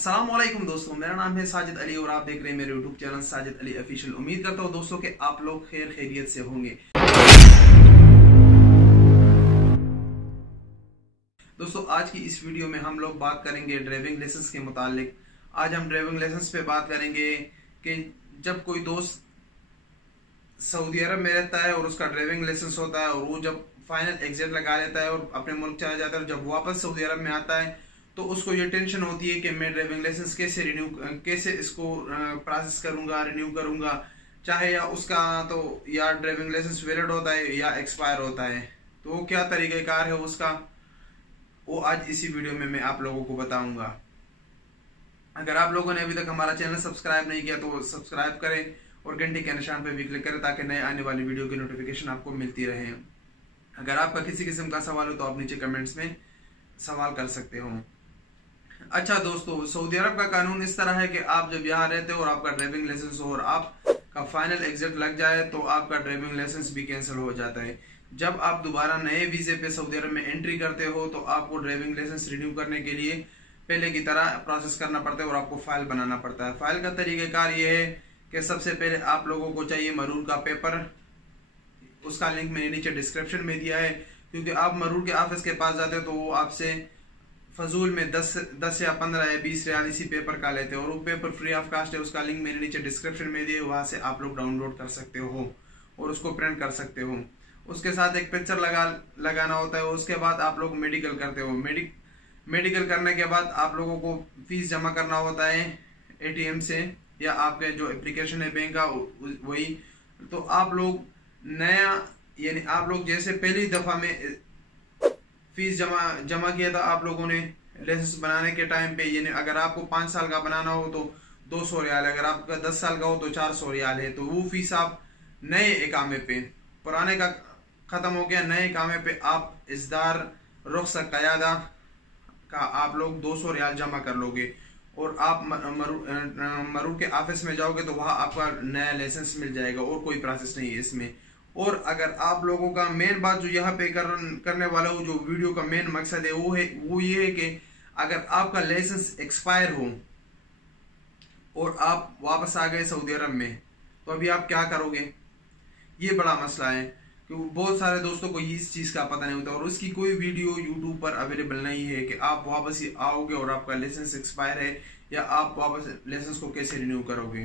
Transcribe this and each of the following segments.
अस्सलामुअलैकुम दोस्तों, मेरा नाम है साजिद अली और आप देख रहे हैं मेरे YouTube channel Sajid Ali official. उम्मीद करता हूँ दोस्तों कि आप लोग खैर खैरियत से होंगे। दोस्तों आज की इस वीडियो में हम लोग बात करेंगे ड्राइविंग लाइसेंस के मुतालिक। आज हम ड्राइविंग लाइसेंस पे बात करेंगे कि जब कोई दोस्त सऊदी अरब में रहता है और उसका ड्राइविंग लाइसेंस होता है और वो जब फाइनल एग्जिट लगा लेता है और अपने मुल्क चला जाता है, जब वापस सऊदी अरब में आता है तो उसको ये टेंशन होती है कि मैं ड्राइविंग लाइसेंस कैसे इसको प्रोसेस करूंगा, रिन्यू करूंगा, चाहे या उसका तो या ड्राइविंग लाइसेंस वैलिड होता है या एक्सपायर होता है, तो क्या तरीक़ेकार है उसका, वो आज इसी वीडियो में मैं आप लोगों को बताऊंगा। अगर आप लोगों ने अभी तक हमारा चैनल सब्सक्राइब नहीं किया तो सब्सक्राइब करें और घंटे के निशान पर भी क्लिक करें ताकि नए आने वाली वीडियो की नोटिफिकेशन आपको मिलती रहे। अगर आपका किसी किस्म का सवाल हो तो आप नीचे कमेंट्स में सवाल कर सकते हो। अच्छा दोस्तों, सऊदी अरब का कानून इस तरह है कि आप जब यहाँ रहते हो और आपका ड्राइविंग लाइसेंस हो और आपका फाइनल एग्जिट लग जाए तो आपका ड्राइविंग लाइसेंस भी कैंसिल हो जाता है। जब आप दोबारा नए वीजे पे सऊदी अरब में एंट्री करते हो तो आपको ड्राइविंग लाइसेंस रिन्यू करने के लिए पहले की तरह प्रोसेस करना पड़ता है और आपको फाइल बनाना पड़ता है। फाइल का तरीक़ेकार ये है कि सबसे पहले आप लोगों को चाहिए मरूर का पेपर। उसका लिंक मैंने नीचे डिस्क्रिप्शन में दिया है, क्योंकि आप मरूर के ऑफिस के पास जाते हो तो वो आपसे फजूल में 10 या 15 या 20 रियाल इसी पेपर का लेते हो और वो पेपर फ्री ऑफ कास्ट है। उसका लिंक मैंने नीचे डिस्क्रिप्शन में दिया, वहां से आप लोग डाउनलोड कर सकते हो और उसको प्रिंट कर सकते हो। उसके साथ एक पिक्चर लगाना होता है। उसके बाद आप लोग मेडिकल करते हो। मेडिकल करने के बाद आप लोगों को फीस जमा करना होता है ATM से या आपके जो एप्लीकेशन है बैंक का वही। तो आप लोग नया यानी आप लोग जैसे पहली दफा में फीस जमा किया था आप लोगों ने लाइसेंस बनाने के टाइम पे, यानी अगर आपको 5 साल का बनाना हो तो 200 रियाल, अगर आपका 10 साल का हो तो 400 रियाल है। तो वो फीस आप नए इकामे पे, पुराने का खत्म हो गया, नए इकामे पे आप इज़दार रुख्सत क़यादा का आप लोग 200 रियाल जमा कर लोगे और आप मरूर के ऑफिस में जाओगे तो वहाँ आपका नया लाइसेंस मिल जाएगा और कोई प्रोसेस नहीं है इसमें। और अगर आप लोगों का मेन बात जो यहाँ पे करने वाला हूँ, जो वीडियो का मेन मकसद है वो ये है कि अगर आपका लाइसेंस एक्सपायर हो और आप वापस आ गए सऊदी अरब में तो अभी आप क्या करोगे, ये बड़ा मसला है। क्योंकि बहुत सारे दोस्तों को इस चीज़ का पता नहीं होता और उसकी कोई वीडियो यूट्यूब पर अवेलेबल नहीं है कि आप वापस ही आओगे और आपका लाइसेंस एक्सपायर है या आप वापस लाइसेंस को कैसे रिन्यू करोगे।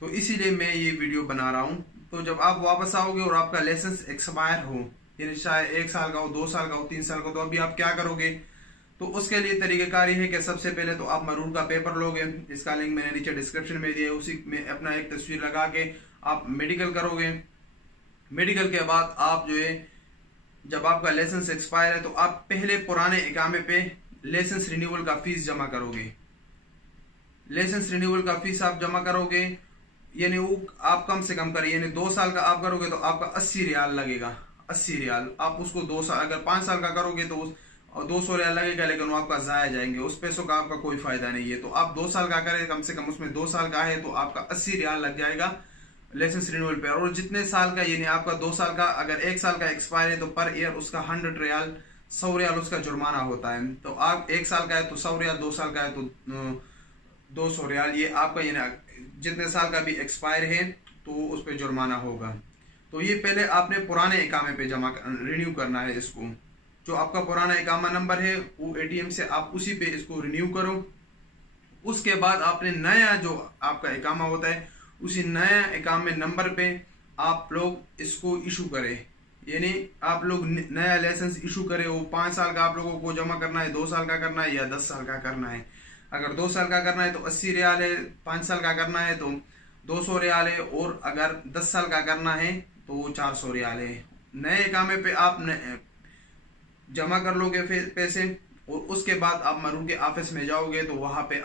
तो इसीलिए मैं ये वीडियो बना रहा हूँ। तो जब आप वापस आओगे और आपका लाइसेंस एक्सपायर हो, यानी चाहे 1 साल का हो, 2 साल का हो, 3 साल का, तो अभी आप क्या करोगे। तो उसके लिए तरीक़ेकार ये है कि सबसे पहले तो आप मरूर का पेपर लोगे। इसका लिंक मैंने नीचे डिस्क्रिप्शन में दिया है, उसी में अपना एक तस्वीर लगा के आप मेडिकल करोगे। मेडिकल के बाद आप जो है जब आपका लाइसेंस एक्सपायर है तो आप पहले पुराने इकामे पे लाइसेंस रिन्यूअल का फीस जमा करोगे। लाइसेंस रिन्यूअल का फीस आप जमा करोगे, यानी वो आप कम से कम करें, यानी 2 साल का आप करोगे तो आपका 80 रियाल लगेगा। 80 रियाल आप उसको 2 साल, अगर 5 साल का करोगे तो 200 रियाल लगेगा, लेकिन वो आपका जाया जाएंगे, उस पैसों का आपका कोई फायदा नहीं है। तो आप 2 साल का करें, कम से कम उसमें 2 साल का है तो आपका 80 रियाल लग जाएगा लाइसेंस रिन्यूअल पे। और जितने साल का, यानी आपका 2 साल का, अगर 1 साल का एक्सपायर है तो पर ईयर उसका 100 रियाल 100 रियाल उसका जुर्माना होता है। तो आप 1 साल का है तो 100 रियाल, 2 साल का है तो 200 रियाल, ये आपका यानी जितने साल का भी एक्सपायर है तो उस पर जुर्माना होगा। तो ये पहले आपने पुराने इकामे पे जमा रिन्यू करना है इसको। जो आपका पुराना इकामा नंबर है वो ATM से आप उसी पे इसको रिन्यू करो। उसके बाद आपने नया जो आपका इकामा होता है उसी नया इकामे नंबर पे आप लोग इसको इशू करें, यानी आप लोग नया लाइसेंस इशू करें। वो 5 साल का आप लोगों को जमा करना है, 2 साल का करना है या 10 साल का करना है। अगर 2 साल का करना है तो 80 रियाल है, 5 साल का करना है तो 200 रियाल है और अगर 10 साल का करना है तो वो 400 रियाल है। नए इकामे पे आप जमा कर लोगे पैसे और उसके बाद आप मरूर के ऑफिस में जाओगे तो वहां पे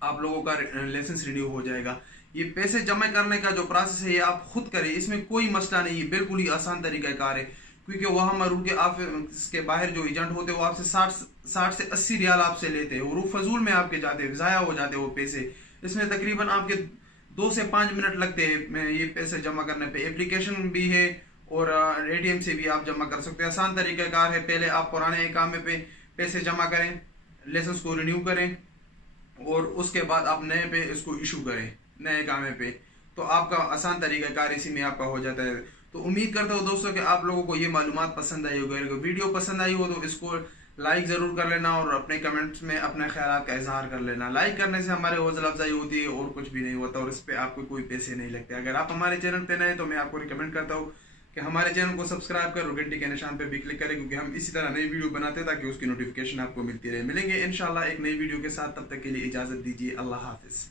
आप लोगों का लाइसेंस रिन्यू हो जाएगा। ये पैसे जमा करने का जो प्रोसेस है ये आप खुद करें, इसमें कोई मसला नहीं है, बिल्कुल ही आसान तरीक़ाकार है। क्योंकि वहां मरूर के ऑफिस के बाहर जो एजेंट होते हैं वो आपसे 60 से 80 रियाल आपसे लेते हैं और वो फजूल में आपके जाते हैं, ज़ाया हो जाते हैं वो पैसे। इसमें तकरीबन आपके 2 से 5 मिनट लगते हैं ये पैसे जमा करने पे। एप्लीकेशन भी है और ATM से भी आप जमा कर सकते हैं। आसान तरीक़ाकार है। पहले आप पुराने इकामे पे पैसे जमा करें, लाइसेंस को रिन्यू करें और उसके बाद आप नए पे इसको इशू करें, नए कामे पे, तो आपका आसान तरीकाकार इसी में आपका हो जाता है। तो उम्मीद करता हूँ दोस्तों कि आप लोगों को ये मालूमात पसंद आई होगी। अगर वीडियो पसंद आई हो तो इसको लाइक जरूर कर लेना और अपने कमेंट्स में अपने ख्याल का इजहार कर लेना। लाइक करने से हमारे हौसला अफजाई होती है और कुछ भी नहीं होता, और इस पे आपको कोई पैसे नहीं लगते। अगर आप हमारे चैनल पे नए तो मैं आपको रिकमेंड करता हूँ कि हमारे चैनल को सब्सक्राइब कर और घंटी के निशान पे भी क्लिक करें, क्योंकि हम इसी तरह नई वीडियो बनाते हैं ताकि उसकी नोटिफिकेशन आपको मिलती रहे। मिलेंगे इंशाल्लाह एक नई वीडियो के साथ, तब तक के लिए इजाजत दीजिए। अल्लाह हाफिज।